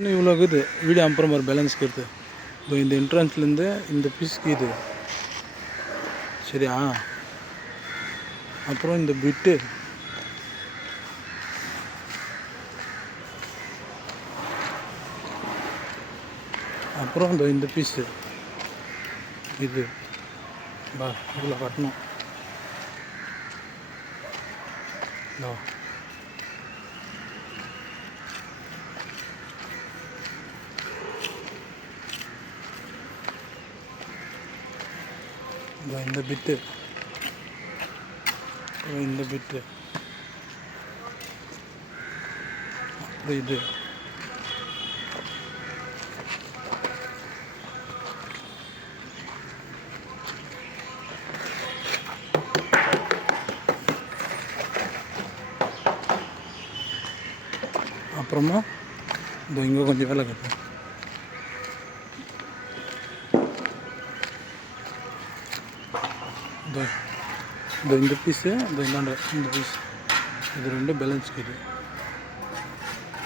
இன்னும் இவ்வளோ இருக்குது வீடியோ அப்புறம் ஒரு பேலன்ஸ்க்கு இருக்குது. இதோ இந்த என்ட்ரன்ஸ்லேருந்து இந்த பீஸ்க்கு இது சரியா. அப்புறம் இந்த பிட்டு அப்புறம் இந்த பீஸு இது பா இவ்வளோ கட்டணும். இந்த பிட்டு இந்த பிட்டு அப்புறம் இது அப்புறமா இங்கே கொஞ்சம் வேலை இருக்குது. இந்த பீஸு இந்த பீஸ் இது ரெண்டு பேலன்ஸ் இருக்குது.